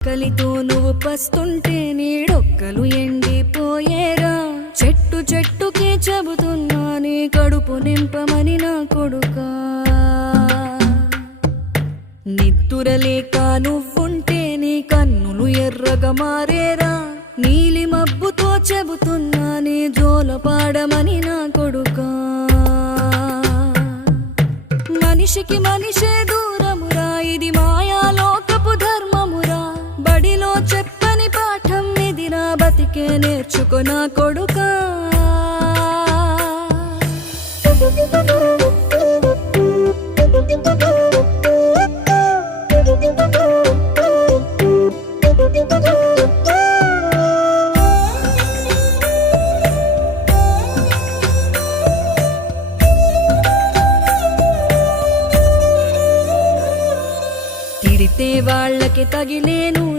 కలితో నువ్వు పస్తుంటే నీడొక్కలు ఎండిపోయేరా. చెట్టు చెట్టుకే చెబుతున్నా నీ కడుపు నింపమని నా కొడుకా. నిద్దురలేక నువ్వుంటే నీ కన్నులు ఎర్రగా మారేరా. నీలి మబ్బుతో చెబుతున్నా నీ జోల పాడమని నా కొడుకా. మనిషికి మనిషే దూరమురా, ఇది మాయాలోకపు ధర్మమురా. బడిలో చెప్పని పాఠం ఇదిరా, బతికే నేర్చుకో నా కొడుకా. తిడితే వాళ్ళకి తగిలేను